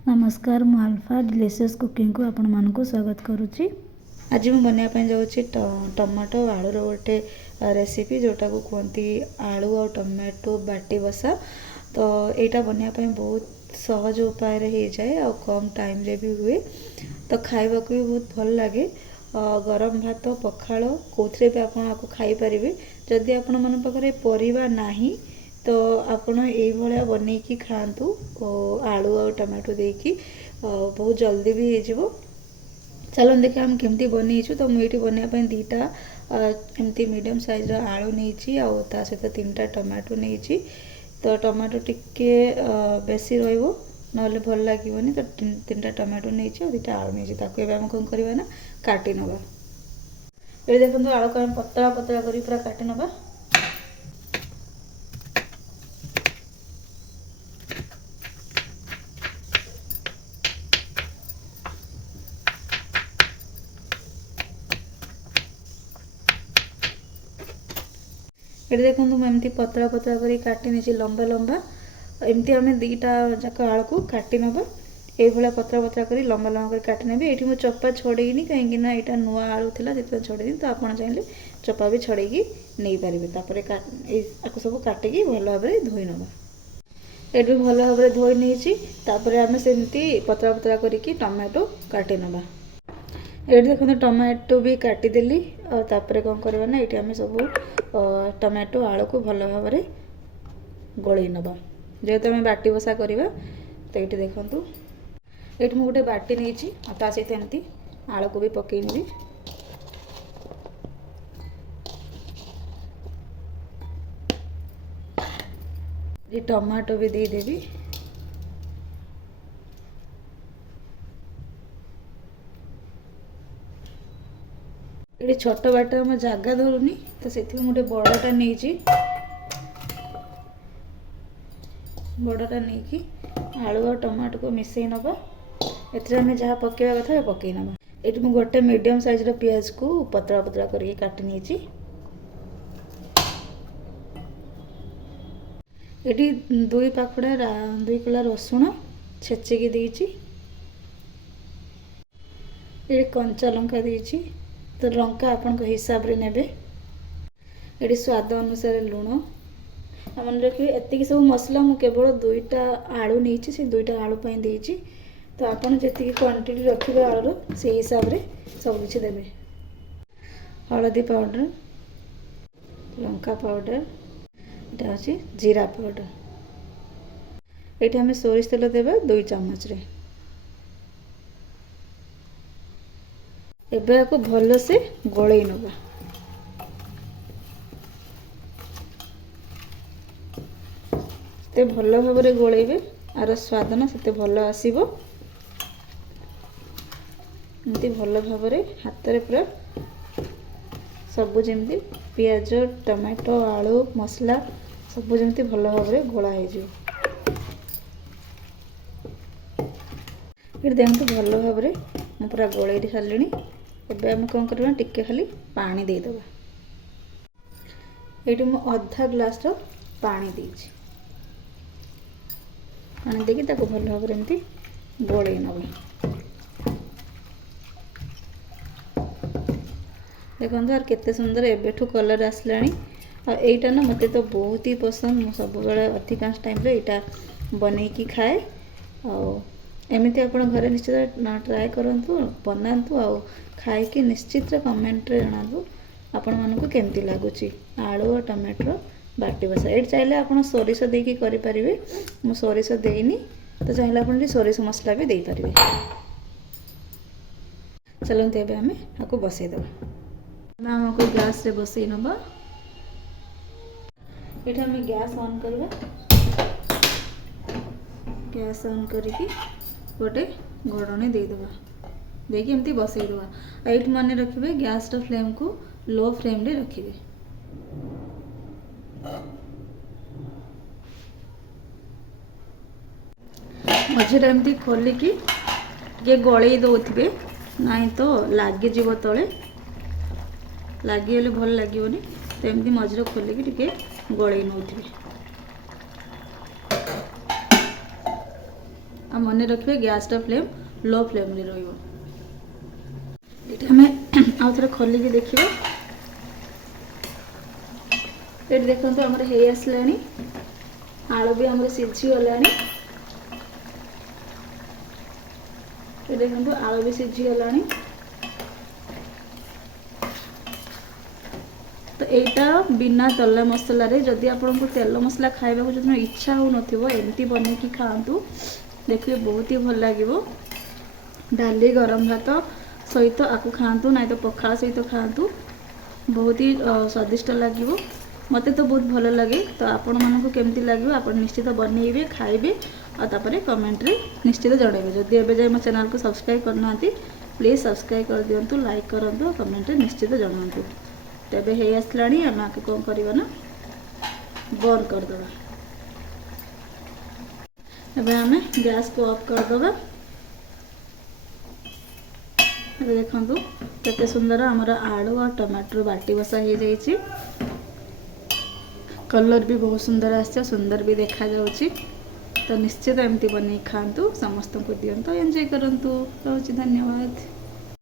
नमस्कार मु alpha delicious cooking को आपण मानक स्वागत करुच्ची। आज मैं बनवाई जाऊँगी टमाटो आलूर गोटे रेसिपी जोटा को कहती आलू और टमाटो बाटी बसा। तो यहाँ बनवाई बहुत सहज उपाय हो जाए और कम टाइम रे भी हुए। तो खाइबा भी बहुत भल लगे। गरम भात पखाल कौथे भी आपको खाई पारे। जदि आपण मन पाखे परिवा नाही तो आपण ये बनईकी खातु आलू और टमाटो देकी बहुत जल्दी भी हो। चलो देखिए हम केमती बनईचु। तो मुझे बनवाई दीटा एमती मीडियम साइज आलू नहीं आ सहित 3टा टमाटो नहीं। तो टमाटो टिके बेसी रहिबो नले भल लगे। तो 3टा टमाटो नहीं और 2टा आलू नहीं ताको एबे हम कौन करबा ना काटी नबा। ये देखो आलू को हम पतला पतला करी पूरा काटी नबा। ये देखो मुझे पतला पतला कर काटी नहीं लंबा लंबा एमती आम 2टा जाक आलू को काटी नबा। ये पतला पतला कर लंबा लंबा कर काटी नेबी। ये मुझे चपा छड़ेनी कहीं यहाँ नुआ आलू था से छड़ेनी। तो आप चाहिए चपा भी छड़ेकी नहीं पारे। सब काटिकी भल भाव धोई नबा। ये भी भल भाव धोई नहीं आम सेमती पतला पतला करके टमाटो काटी नबा। ये देखो टमाटो भी काटिदेली। तापर कौन करवा ना ये आम सब टमाटो आलू को भल भाव गलई नबा। जेहेतु आम बाटी बसा करवा तो ये देखूँ ये मुझे गोटे बाटी नहीं सहित एमती आलू को भी पकई नेबी। ये टमाटो भी देदेवी। ये छोट बाट आम जगह धरुनी तो से गोटे बड़ाटा नहीं बड़ाटा नहीं आलू और टमाटो को मिसई नबा। एमें जहाँ पकेवा कथा पकई नबा। ये मुझे गोटे मीडियम साइज पियाज को पतला पतला करके काटी नहीं। ये 2 पाखुड़ा 2 कला रसुण छेचिकी देची। ये कंचा लंका देची। तो लंका आपण हिसाब रे नेबे। ये स्वाद अनुसार लुण मन रखिए। एतिक सब मसला मु केवल 2टा आलू नहीं से 2टा आलू देची। तो आपन जति क्वांटिटी रखिबे आलू से हिसाब रे सब किछि देबे। हल्दी पाउडर लंका पाउडर एटा अछि जीरा पाउडर। ये हमें सोरिष तेल देबे 2 चम्मच रे। एबे को भल से गलई नबा। ते भल भाव रे गलईबे आर स्वाद ना सेते भल आसीबो। एमती भल भाव रे हाथ रे पूरा सब जमती पियाज टमाटो आलू मसला सब जमती भल भाव रे गोला हो जाए। ये देखो भल भाव रे मु पूरा गलई सारे। एबे हम कौन करबा टिके खाली पानी दे दबा। ये मु आधा ग्लास रो पानी देछि। पानी देकी ताको भल भाव रे एमती गलई नबा। देखो यार केते सुंदर एबेठू कलर आसलानी। एटा ना मते तो बहुत ही पसंद। मु सब बेले अधिकांश टाइम रे एटा बनईकी खाए। एमती आप घरे निश्चित ट्राए करंतु बनातु आ खाई निश्चित कमेंट रे जणातु आपण मानकु केमती लागुची आलू और टमाटो बाटी बसा। ये चाहिए आप सोरिष देकी करि परिबे। मु सोरिष देनी तो चाहिए आप सोरिष मसला भी दे पारिबे। चलते एबे आमे आको बसई दबा। आमको गैस रे बसई नबा। ये आम गैस ऑन करबा। गैस ऑन करिकी गोटे घोड़णी देदेबा। देखिए एमती बसई देवा। ये मन रखिए गैस रो फ्लेम को लो फ्लेम रे रखिए। मझे एमती खोलिकी टे गलई दौथे ना तो लगे जीव तले लगे भल लगे। तो एमती मझे खोलिकी टे गलई नौथे। आ मन रखिए गैस फ्लेम लो फ्लेम रे रहिबो। ये आम आउ थे खोलिकी देखिए ये देखो आमर हो आसला आलू भी आमर सीझीगला देखो आलू भी सीझीगला। तो यहाँ बिना तेल मसला जदि आपको तेल मसला खाइबा जो इच्छा हो एमती बनैकी खातु देखिए बहुत ही भल लगे। डाली गरम भात सहित आपको खातु ना तो पखाल सहित खातु बहुत ही स्वादिष्ट लगे। मते तो बहुत भल लगे। तो आपण मानक केमती लगे आप निश्चित बनइबे खाइबे और कमेंट रे निश्चित जनइबे। जदि एबे जाए मो चैनल को सब्सक्राइब करना प्लीज़ सब्सक्राइब कर दिंतु लाइक करूँ कमेंट रे निश्चित जनातु। तेबे हे आसलाणी आम आके कौन करवा ना बंद करदे। एबे आम गैस को ऑफ करदे। देखु केते सुंदर आमर आलू और टमाटर बाटी बसा हो जाइए। कलर भी बहुत सुंदर आसे सुंदर भी देखा जाउची। तो निश्चित एमती बनी खातु समस्त को दिंतु एंजॉय करंतु। रोची धन्यवाद।